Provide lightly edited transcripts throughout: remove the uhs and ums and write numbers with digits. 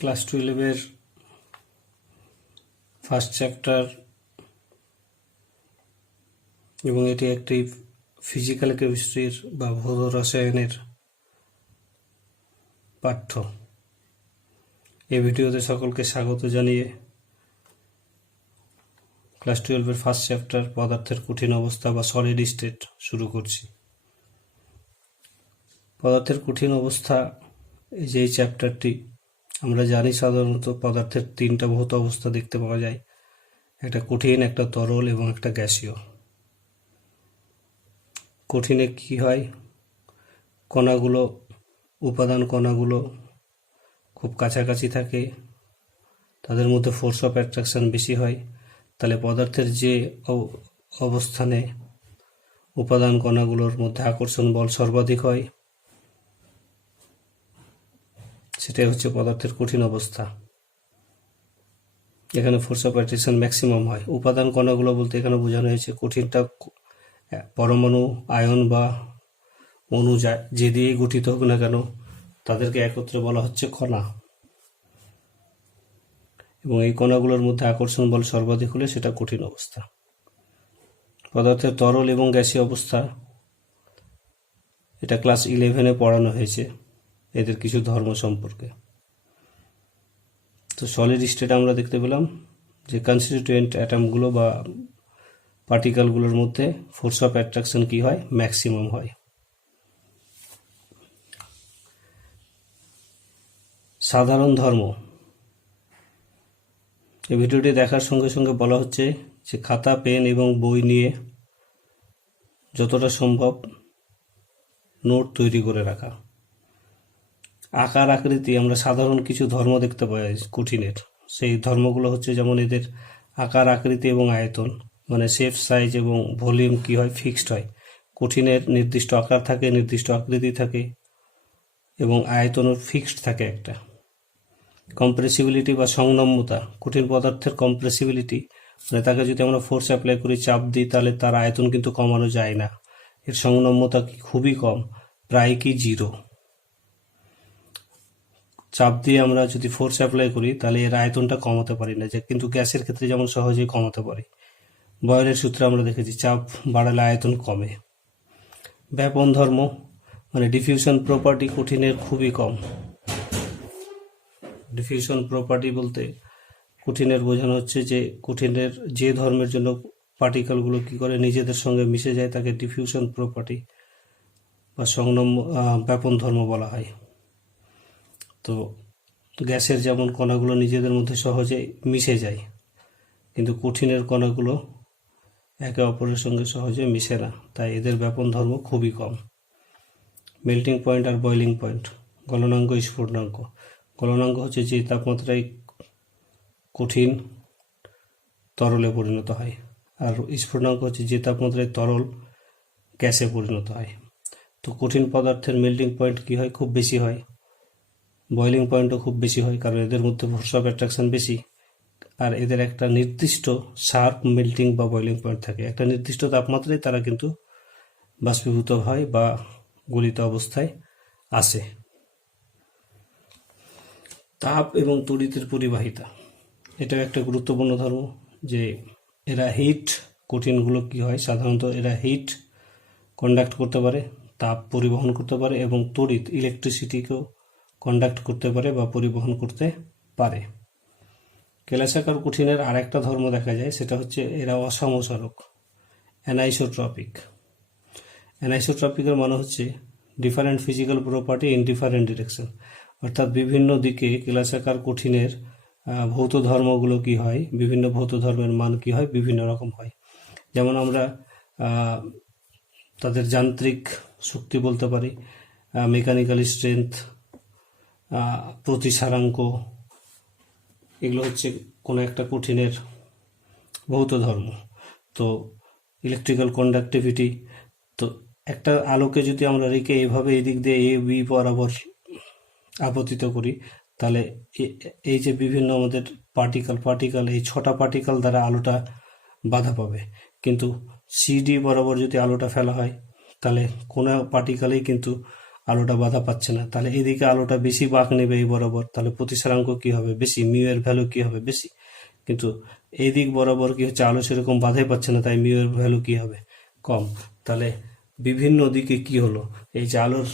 Class 12-এর first chapter এবং এটি একটি ফিজিক্যাল কেমিস্ট্রির বা ভৌত রসায়নের পাঠ্য। এই ভিডিওতে সকলকে স্বাগত জানিয়ে ক্লাস 12-এর ফার্স্ট চ্যাপ্টার পদার্থের কঠিন অবস্থা বা সলিড স্টেট শুরু করছি। পদার্থের কঠিন অবস্থা এই যে এই চ্যাপ্টারটি, আমরা জানি সাধারণত পদার্থের তিনটা ভৌত অবস্থা দেখতে পাওয়া যায়, একটা কঠিন, একটা তরল এবং একটা গ্যাসীয়। কঠিনে কি হয়, কণাগুলো, উপাদান কণাগুলো খুব কাছাকাছি থাকে, তাদের মধ্যে ফোর্স অফ অ্যাট্রাকশন বেশি হয়, তাহলে পদার্থের যে অবস্থানে উপাদান কণাগুলোর মধ্যে আকর্ষণ বল সর্বাধিক হয়, সেটাই হচ্ছে পদার্থের কঠিন অবস্থা। এখানে ফোর্স অফ অ্যাট্রাকশন ম্যাক্সিমাম হয়। উপাদান কণাগুলো বলতে এখানে বোঝানো হয়েছে কঠিনটা পরমাণু, আয়ন বা অণু যে দিয়ে গঠিত হোক না কেন, তাদেরকে একত্রে বলা হচ্ছে কণা, এবং এই কণাগুলোর মধ্যে আকর্ষণ বল সর্বাধিক হলে সেটা কঠিন অবস্থা। পদার্থের তরল এবং গ্যাসীয় অবস্থা, এটা ক্লাস 11-এ পড়ানো হয়েছে এদের কিছু ধর্ম সম্পর্কে। তো সলিড স্টেট আমরা দেখতে পেলাম যে কনস্টিটিউয়েন্ট অ্যাটমগুলো বা পার্টিকেলগুলোর মধ্যে ফোর্স অফ অ্যাট্রাকশন কি হয়, ম্যাক্সিমাম হয়। সাধারণ ধর্ম, এই ভিডিওটি দেখার সঙ্গে সঙ্গে বলা হচ্ছে যে খাতা, পেন এবং বই নিয়ে যতটা সম্ভব নোট তৈরি করে রাখা। আকার আকৃতি, আমরা সাধারণ কিছু ধর্ম দেখতে পাই কঠিনের, সেই ধর্মগুলো হচ্ছে যেমন এদের আকার আকৃতি এবং আয়তন, মানে শেপ, সাইজ এবং ভলিউম কি হয়, ফিক্সড হয়। কঠিনের নির্দিষ্ট আকার থাকে, নির্দিষ্ট আকৃতি থাকে এবং আয়তনও ফিক্সড থাকে একটা। কম্প্রেসিবিলিটি বা সংনম্যতা, কঠিন পদার্থের কম্প্রেসিবিলিটি, মানে তাকে যদি আমরা ফোর্স অ্যাপ্লাই করি, চাপ দিই, তাহলে তার আয়তন কিন্তু কমানো যায় না। এর সংনম্যতা খুবই কম, প্রায় কি জিরো। চাপ দিয়ে আমরা যদি ফোর্স অ্যাপ্লাই করি তাহলে এর আয়তনটা কমাতে পারি না, যে কিন্তু গ্যাসের ক্ষেত্রে যেমন সহজেই কমাতে পারি। বয়লের সূত্রে আমরা দেখেছি চাপ বাড়ালে আয়তন কমে। ব্যাপন ধর্ম, মানে ডিফিউশন প্রপার্টি কঠিনের খুবই কম। ডিফিউশন প্রপার্টি বলতে কঠিনের বোঝানো হচ্ছে যে কঠিনের যে ধর্মের জন্য পার্টিকেলগুলো কি করে নিজেদের সঙ্গে মিশে যায়, তাকে ডিফিউশন প্রপার্টি বা ব্যাপন ধর্ম বলা হয়। তো গ্যাসের যেমন কণাগুলো নিজেদের মধ্যে সহজে মিশে যায়, কিন্তু কঠিনের কণাগুলো একে অপরের সঙ্গে সহজে মিশে না, তাই এদের ব্যাপন ধর্ম খুবই কম। মেল্টিং পয়েন্ট আর বয়লিং পয়েন্ট, গলনাঙ্ক, স্ফুটনাঙ্ক। গলনাঙ্ক হচ্ছে যে তাপমাত্রায় কঠিন তরলে পরিণত হয়, আর স্ফুটনাঙ্ক হচ্ছে যে তাপমাত্রায় তরল গ্যাসে পরিণত হয়। তো কঠিন পদার্থের মেল্টিং পয়েন্ট কি হয়, খুব বেশি হয়। বয়লিং পয়েন্টও খুব বেশি হয়, কারণ এদের মধ্যে ফোর্স অফ অ্যাট্রাকশন বেশি, আর এদের একটা নির্দিষ্ট শার্প মেল্টিং বা বয়লিং পয়েন্ট থাকে। একটা নির্দিষ্ট তাপমাত্রায় তারা কিন্তু বাষ্পীভূত হয় বা গলিত অবস্থায় আসে। তাপ এবং তড়িতের পরিবাহিতা, এটাও একটা গুরুত্বপূর্ণ ধর্ম, যে এরা হিট, কঠিনগুলো কি হয় সাধারণত এরা হিট কন্ডাক্ট করতে পারে, তাপ পরিবহন করতে পারে, এবং তড়িৎ, ইলেকট্রিসিটিকেও কন্ডাক্ট করতে পারে বা পরিবহন করতে পারে। কেলাসাকার কঠিনের আর একটা ধর্ম দেখা যায়, সেটা হচ্ছে এরা অসমসারক, অ্যানাইসোট্রপিক। অ্যানাইসোট্রপিকের মানে হচ্ছে different physical property in different direction, অর্থাৎ বিভিন্ন দিকে কেলাসাকার কঠিনের ভৌত ধর্মগুলো কি হয়, বিভিন্ন ভৌত ধর্মের মান কি হয়, বিভিন্ন রকম হয়। যেমন আমরা তাদের যান্ত্রিক শক্তি বলতে পারি, মেকানিক্যাল স্ট্রেংথ, প্রতিসারাঙ্ক, এগুলো হচ্ছে কোনো একটা কঠিনের ভৌত ধর্ম। তো ইলেকট্রিক্যাল কন্ডাক্টিভিটি, তো একটা আলোকে যদি আমরা রেখে এভাবে এই দিক দিয়ে এ বি বরাবর আপতিত করি, তাহলে এই যে বিভিন্ন আমাদের পার্টিকেল, এই 6টা পার্টিকেল দ্বারা আলোটা বাধা পাবে। কিন্তু সিডি বরাবর যদি আলোটা ফেলা হয়, তাহলে কোনো পার্টিকেলেই কিন্তু আলোটা বাধা পাচ্ছে না, তাহলে এদিকে আলোটা বেশি বাঁক নেবে এই বরাবর, তাহলে প্রতিসরাঙ্ক কি হবে বেশি, মিউ এর ভ্যালু কি হবে বেশি। কিন্তু এই দিক বরাবর কি হচ্ছে, আলো সেরকম বাধাই পাচ্ছে না, তাই মিউ এর ভ্যালু কি হবে কম। তাহলে বিভিন্ন দিকে কি হলো, এই যে আলোর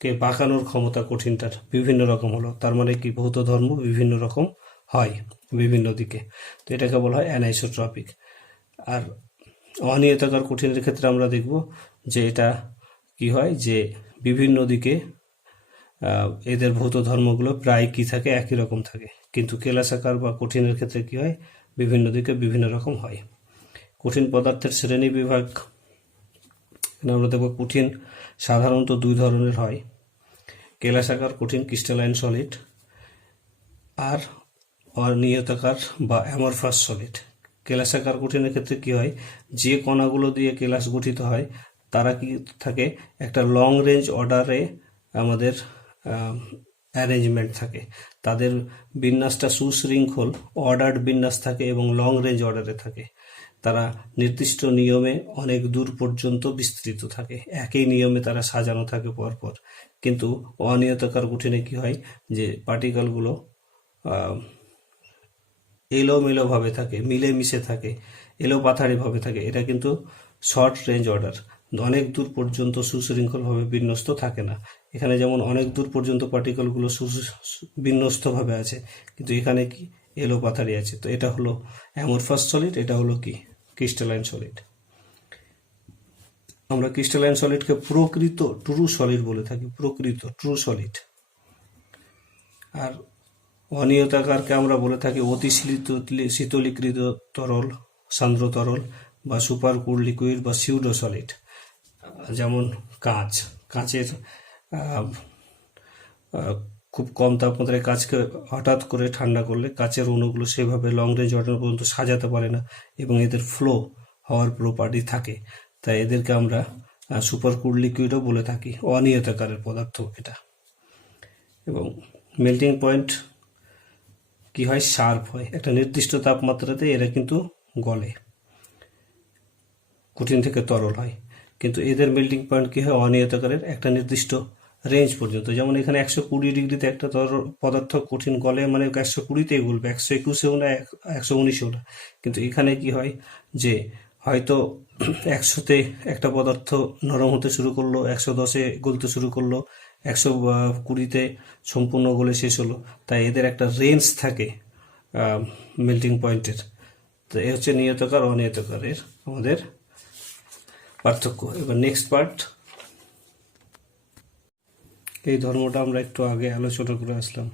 কে বাঁকানোর ক্ষমতা কঠিনটার বিভিন্ন রকম হলো, তার মানে কি ভৌত ধর্ম বিভিন্ন রকম হয় বিভিন্ন দিকে। তো এটাকে বলা হয় অ্যানাইসোট্রপিক। আর অনিয়তাকার কঠিনের ক্ষেত্রে আমরা দেখব যে এটা কি হয়, যে বিভিন্ন দিকে এদের ভৌত ধর্মগুলো প্রায় কি থাকে, একই রকম থাকে। কিন্তু কেলাসাকার বা কঠিনের ক্ষেত্রে কি হয়, বিভিন্ন দিকে বিভিন্ন রকম হয়। কঠিন পদার্থের শ্রেণী বিভাগ আমরা দেখব, কঠিন সাধারণত দুই ধরনের হয়, কেলাসাকার কঠিন ক্রিস্টালাইন সলিড আর অনিয়তাকার বা অ্যামরফাস সলিড। কেলাসাকার কঠিনের ক্ষেত্রে কি হয়, যে কণাগুলো দিয়ে কেলাস গঠিত হয় তারা কি থাকে, একটা লং রেঞ্জ অর্ডারে আমাদের অ্যারেঞ্জমেন্ট থাকে, তাদের বিন্যাসটা সুশৃঙ্খল অর্ডার্ড বিন্যাস থাকে এবং লং রেঞ্জ অর্ডারে থাকে। তারা নির্দিষ্ট নিয়মে অনেক দূর পর্যন্ত বিস্তৃত থাকে, একই নিয়মে তারা সাজানো থাকে পরপর। কিন্তু অনিয়তাকার কঠিনে কি হয়, যে পার্টিকেলগুলো এলোমেলোভাবে থাকে, মিলেমিশে থাকে, এলোপাথারিভাবে থাকে। এটা কিন্তু শর্ট রেঞ্জ অর্ডার, অনেক দূর পর্যন্ত সুশৃঙ্খলভাবে বিন্যস্ত থাকে না। এখানে যেমন অনেক দূর পর্যন্ত পার্টিকেলগুলো বিন্যস্তভাবে আছে, কিন্তু এখানে কি এলোপাথারি আছে। তো এটা হলো অ্যামরফাস সলিড, এটা হলো কি ক্রিস্টালাইন সলিড। আমরা ক্রিস্টালাইন সলিডকে প্রকৃত ট্রু সলিড বলে থাকি, প্রকৃত ট্রু সলিড। আর অনিয়তাকারকে আমরা বলে থাকি অতি শীতলীকৃত তরল, সান্দ্র তরল বা সুপার কুল লিকুইড বা সিউডো সলিড। যেমন কাঁচের খুব কম তাপমাত্রায় কাঁচকে হঠাৎ করে ঠান্ডা করলে কাঁচের অণুগুলো সেভাবে লং রেঞ্জ অর্ডার পর্যন্ত সাজাতে পারে না এবং এদের ফ্লো হওয়ার প্রপার্টি থাকে, তাই এদেরকে আমরা সুপার কুল লিকুইডও বলে থাকি। অনিয়তাকারের পদার্থ এটা। এবং মেল্টিং পয়েন্ট কি হয়, শার্প হয়, একটা নির্দিষ্ট তাপমাত্রাতে এরা কিন্তু গলে, কঠিন থেকে তরল হয়। কিন্তু এদের মেল্টিং পয়েন্ট কি হয়, অনিয়তাকারের একটা নির্দিষ্ট রেঞ্জ পর্যন্ত। যেমন এখানে 120 ডিগ্রিতে একটা তরল পদার্থ কঠিন গলে, মানে 120তেই গলবে, 121এও না, 119এও না। কিন্তু এখানে কি হয়, যে হয়তো 100তে একটা পদার্থ নরম হতে শুরু করলো, 110-এ গলতে শুরু করলো, 120-তে সম্পূর্ণ গলে শেষ হলো। তাই এদের একটা রেঞ্জ থাকে মেল্টিং পয়েন্টের। তো এ হচ্ছে নিয়তকার অনিয়তকারের আমাদের পার্থক্য। এবার নেক্সট পার্ট, এই ধর্মটা আমরা একটু আগে আলোচনা করে আসলাম,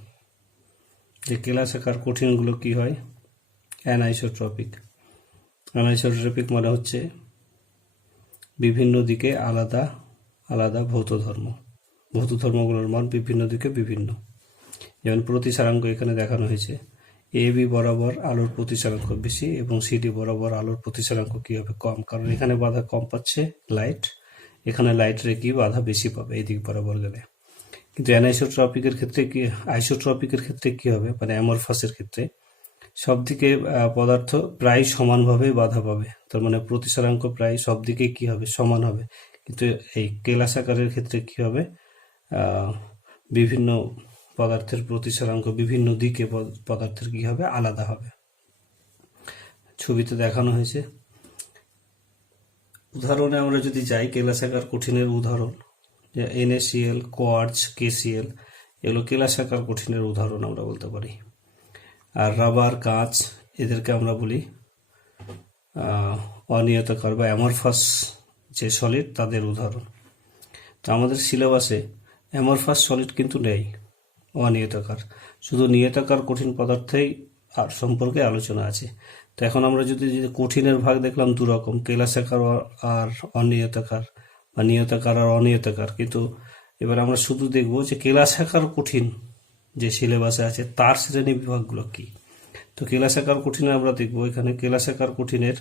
যে কেলাসাকার কঠিনগুলো কি হয়, অ্যানাইসোট্রপিক। অ্যানাইসোট্রপিক মানে হচ্ছে বিভিন্ন দিকে আলাদা আলাদা ভৌত ধর্ম, ভৌত ধর্মগুলোর মান বিভিন্ন দিকে বিভিন্ন। যেমন প্রতিসারাঙ্ক এখানে দেখানো হয়েছে, এ বি বরাবর আলোর প্রতিসারাঙ্ক বেশি এবং সিডি বরাবর আলোর প্রতিসারাঙ্ক কি হবে কম, কারণ এখানে বাধা কম পাচ্ছে লাইট, এখানে লাইটের কি বাধা বেশি পাবে এই দিক বরাবর গেলে। কিন্তু অ্যানাইসোট্রপিকের ক্ষেত্রে কি, আইসোট্রপিকের ক্ষেত্রে কি হবে, মানে অ্যামরফাসের ক্ষেত্রে সব দিকে পদার্থ প্রায় সমানভাবে বাধা পাবে, তার মানে প্রতিসারাঙ্ক প্রায় সব দিকে কি হবে, সমান হবে। কিন্তু এই কেলাসাকারের ক্ষেত্রে কি হবে, বিভিন্ন পদার্থের প্রতিসারাঙ্ক বিভিন্ন দিকে পদার্থের কি হবে, আলাদা হবে। ছবিতে দেখানো হয়েছে। উদাহরণে আমরা যদি যাই, কেলাসাকার কঠিনের উদাহরণ, যে NaCl, কোয়ার্টজ, KCl, এগুলো কেলাসাকার কঠিনের উদাহরণ আমরা বলতে পারি। আর রাবার, কাঁচ, এদেরকে আমরা বলি অনিয়তাকার বা অ্যামরফাস যে সলিড তাদের উদাহরণ। তো আমাদের সিলেবাসে অ্যামরফাস সলিড কিন্তু নেই, অনিয়তাকার, শুধু নিয়তাকার কঠিন পদার্থেই আর সম্পর্কে আলোচনা আছে। তো এখন আমরা যদি কঠিনের ভাগ দেখলাম দু রকম, কেলাসাকার আর অনিয়তাকার, বা নিয়তাকার আর অনিয়তাকার। কিন্তু এবার আমরা শুধু দেখব যে কেলাসাকার কঠিন যে সিলেবাসে আছে তার শ্রেণী বিভাগগুলো কি। তো কেলাসাকার কঠিনে আমরা দেখব, এখানে কেলাসাকার কঠিনের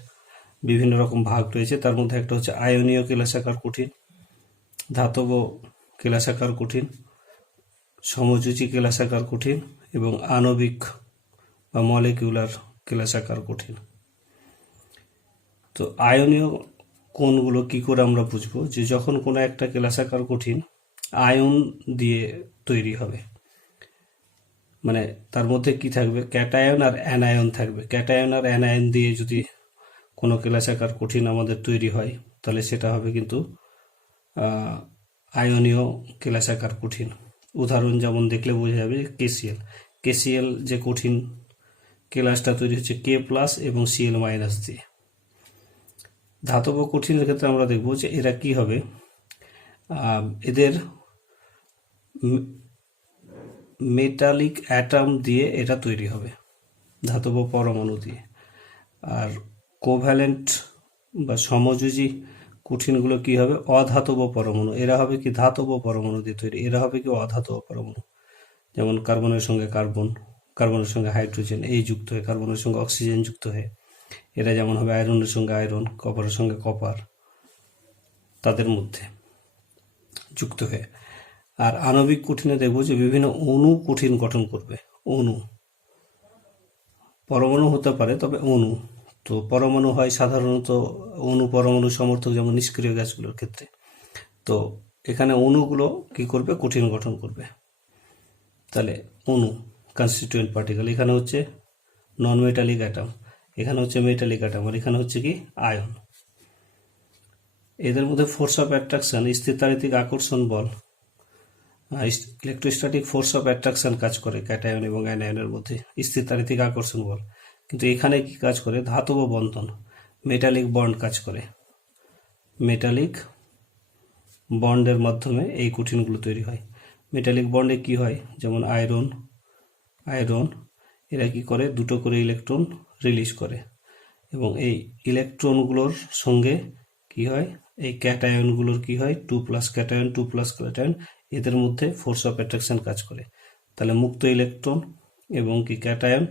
বিভিন্ন রকম ভাগ রয়েছে। তার মধ্যে একটা হচ্ছে আয়নীয় কেলাসাকার কঠিন, ধাতব কেলাসাকার কঠিন, সমযোজী কেলাসাকার কঠিন এবং আণবিক বা মলিকিউলার কেলাসাকার কঠিন। তো আয়নীয় কোণগুলো কি করে আমরা বুঝবো, যে যখন কোনো একটা কেলাসাকার কঠিন আয়ন দিয়ে তৈরি হবে। মানে তার মধ্যে কি থাকবে, ক্যাটায়ন আর অ্যানায়ন থাকবে। ক্যাটায়ন আর অ্যানায়ন দিয়ে যদি কোনো কেলাসাকার কঠিন আমাদের তৈরি হয় তাহলে সেটা হবে কিন্তু আয়নীয় কেলাসাকার কঠিন। উদাহরণ যেমন দেখলে বোঝা যাবে কেসিএল। কেসিএল যে কঠিন কেলাসটা তৈরি হচ্ছে কে প্লাস এবং সিএল মাইনাস দিয়ে। ধাতব কঠিনের ক্ষেত্রে আমরা দেখব যে এরা কি হবে, এদের মেটালিক অ্যাটম দিয়ে এটা তৈরি হবে, ধাতব পরমাণু দিয়ে। আর কোভ্যালেন্ট বা সমযোজী কঠিনগুলো কি হবে, অধাতব পরমাণু। এরা হবে কি ধাতব পরমাণু দিয়ে তৈরি, এরা হবে কি অধাতব পরমাণু। যেমন কার্বনের সঙ্গে কার্বন, কার্বনের সঙ্গে হাইড্রোজেন এই যুক্ত হয়ে, কার্বনের সঙ্গে অক্সিজেন যুক্ত হয়ে এরা যেমন হবে আয়রনের সঙ্গে আয়রন, কপারের সঙ্গে কপার, তাদের মধ্যে যুক্ত হয়ে। আর আণবিক কঠিনে দেখব যে বিভিন্ন অণু কঠিন গঠন করবে। অণু, পরমাণু হতে পারে তবে অণু। তো পরমাণু হয় সাধারণত অণু পরমাণু সমর্থক, যেমন নিষ্ক্রিয় গ্যাসগুলোর ক্ষেত্রে। তো এখানে অণুগুলো কি করবে, কঠিন গঠন করবে। তাহলে অণু কনস্টিটিউয়েন্ট পার্টিকেল, এখানে হচ্ছে নন মেটালিক অ্যাটম, এখানে হচ্ছে মেটালিক অ্যাটম, আর এখানে হচ্ছে কি আয়ন। এদের মধ্যে ফোর্স অফ অ্যাট্রাকশন, স্থিতারিতিক আকর্ষণ বল, ইলেকট্রোস্ট্যাটিক ফোর্স অফ অ্যাট্রাকশন কাজ করে ক্যাটায়ন এবং অ্যানায়নের মধ্যে, স্থিতারিতিক আকর্ষণ বল। কিন্তু এখানে কি কাজ করে, ধাতব বন্ধন, মেটালিক বন্ড কাজ করে। মেটালিক বন্ডের মাধ্যমে এই কঠিনগুলো তৈরি হয়। মেটালিক বন্ডে কি হয়, যেমন আয়রন, এরা কি করে, দুটো করে ইলেকট্রন রিলিজ করে, এবং এই ইলেকট্রনগুলোর সঙ্গে কি হয়, এই ক্যাটায়নগুলোর কি হয়, 2+ ক্যাটায়ন 2+ ক্যাটায়ন, এদের মধ্যে ফোর্স অফ অ্যাট্রাকশন কাজ করে। তাহলে মুক্ত ইলেকট্রন এবং কি ক্যাটায়ন,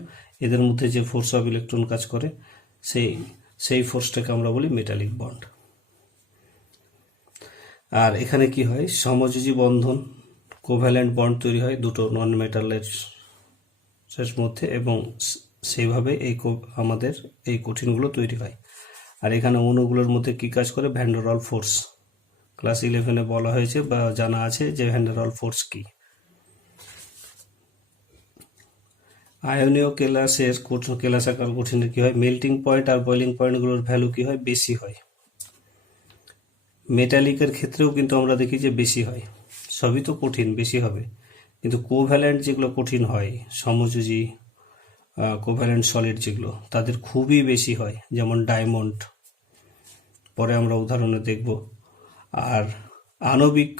এদের মধ্যে যে ফোর্স অফ ইলেকট্রন কাজ করে সেই ফোর্সটাকে আমরা বলি মেটালিক বন্ড। আর এখানে কি হয়, সমযোজী বন্ধন, কোভ্যালেন্ট বন্ড তৈরি হয় দুটো নন মেটালের মধ্যে, এবং সেইভাবে আমাদের এই কঠিনগুলো তৈরি হয়। আর এখানে অণুগুলোর মধ্যে কি কাজ করে, ভ্যান ডার ওয়াল ফোর্স। ক্লাস 11-এ বলা হয়েছে বা জানা আছে যে ভ্যান ডার ওয়াল ফোর্স কি। আয়নীয় কেলাসাকার কঠিনের কি হয়, মেল্টিং পয়েন্ট আর বয়লিং পয়েন্টগুলোর ভ্যালু কি হয়, বেশি হয়। মেটালিকের ক্ষেত্রেও কিন্তু আমরা দেখি যে বেশি হয়, সবই তো কঠিন, বেশি হবে। কিন্তু কোভ্যালেন্ট যেগুলো কঠিন হয়, সমযোজী কোভ্যালেন্ট সলিড যেগুলো, তাদের খুবই বেশি হয়, যেমন ডায়মন্ড, পরে আমরা উদাহরণে দেখব। আর আণবিক,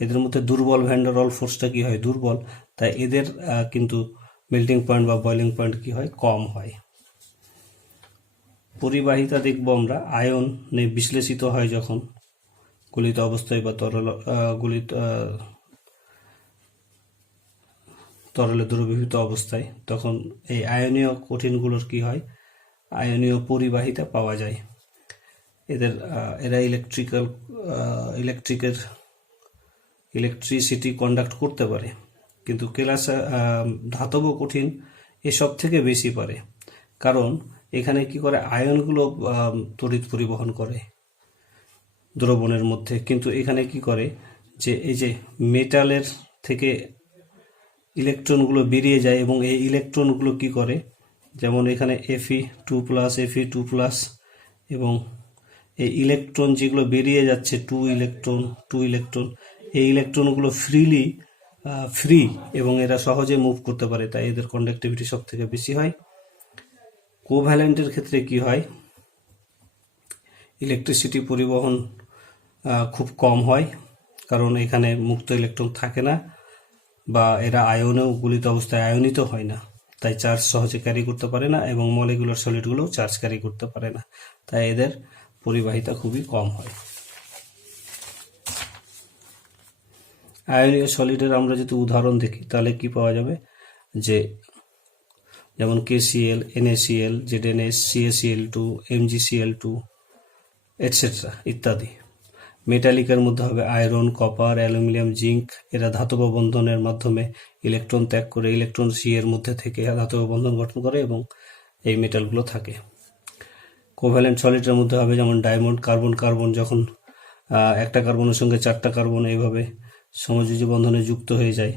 এদের মধ্যে দুর্বল ভ্যান ডার ওয়াল ফোর্সটা কি হয়, দুর্বল, তাই এদের কিন্তু মেল্টিং পয়েন্ট বা বয়লিং পয়েন্ট কি হয়, কম হয়। পরিবাহিতা দেখব আমরা, আয়নে বিশ্লেষিত হয় যখন গলিত অবস্থায় বা তরলে দ্রবীভূত অবস্থায়, তখন এই আয়নীয় কঠিনগুলোর কি হয়, আয়নীয় পরিবাহিতা পাওয়া যায়। এরা ইলেকট্রিসিটি কন্ডাক্ট করতে পারে, কিন্তু ধাতব কঠিন এসব থেকে বেশি পারে, কারণ এখানে কি করে, আয়নগুলো তড়িৎ পরিবহন করে দ্রবণের মধ্যে। কিন্তু এখানে কি করে, যে এই যে মেটালের থেকে ইলেকট্রনগুলো বেরিয়ে যায়, এবং এই ইলেকট্রনগুলো কি করে, যেমন এখানে Fe2+, এবং এই ইলেকট্রন যেগুলো বেরিয়ে যাচ্ছে, টু ইলেকট্রন, এই ইলেকট্রনগুলো ফ্রি এবং এরা সহজে মুভ করতে পারে, তাই এদের কন্ডাক্টিভিটি সব থেকে বেশি হয়। কোভ্যালেন্টের ক্ষেত্রে কি হয়, ইলেকট্রিসিটি পরিবহন খুব কম হয়, কারণ এখানে মুক্ত ইলেকট্রন থাকে না, বা এরা আয়নেও গলিত অবস্থায় আয়নিত হয় না, তাই চার্জ সহজে ক্যারি করতে পারে না, এবং মলিকুলার সলিডগুলো চার্জ ক্যারি করতে পারে না, তাই এদের পরিবাহিতা খুবই কম হয়। আয়নীয় সলিডের আমরা যদি উদাহরণ দেখি তাহলে কি পাওয়া যাবে, যে যেমন KCl, NaCl, ZnS, CaCl2, MgCl2, etcetera ইত্যাদি। মেটালিকের মধ্যে হবে আয়রন, কপার, অ্যালুমিনিয়াম, জিঙ্ক, এরা ধাতব বন্ধনের মাধ্যমে ইলেকট্রন ত্যাগ করে ইলেকট্রন সি এর মধ্যে থেকে ধাতব বন্ধন গঠন করে, এবং এই মেটালগুলো থাকে। কোভ্যালেন্ট সলিডের মধ্যে হবে যেমন ডায়মন্ড, কার্বন যখন একটা কার্বনের সঙ্গে 4টা কার্বন এইভাবে সমযোজী বন্ধনে যুক্ত হয়ে যায়,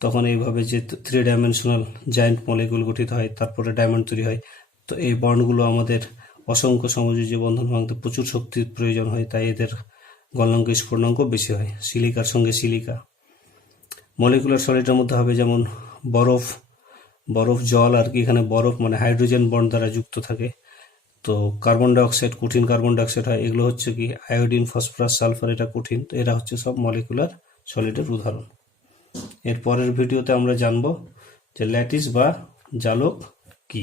তখন এইভাবে যে 3 ডাইমেনশনাল জায়ান্ট মলিকুল গঠিত হয়, তারপরে ডায়মন্ড তৈরি হয়। তো এই বন্ডগুলো আমাদের অসংখ্য সমযোজী বন্ধন ভাঙতে প্রচুর শক্তির প্রয়োজন হয়, তাই এদের গলনাঙ্ক স্ফুটনাঙ্ক বেশি হয়। সিলিকার সঙ্গে সিলিকা। মলিকুলার সলিডের মধ্যে হবে যেমন বরফ, জল আর কি। এখানে বরফ মানে হাইড্রোজেন বন্ড দ্বারা যুক্ত থাকে। তো কার্বন ডাইঅক্সাইড, কঠিন কার্বন ডাইঅক্সাইড হয়। এগুলো হচ্ছে কি আয়োডিন, ফসফরাস, সালফার, এটা কঠিন। তো এরা হচ্ছে সব মলিকুলার সলিডের উদাহরণ। এর পরের ভিডিওতে আমরা জানব যে ল্যাটিস বা জালক কি।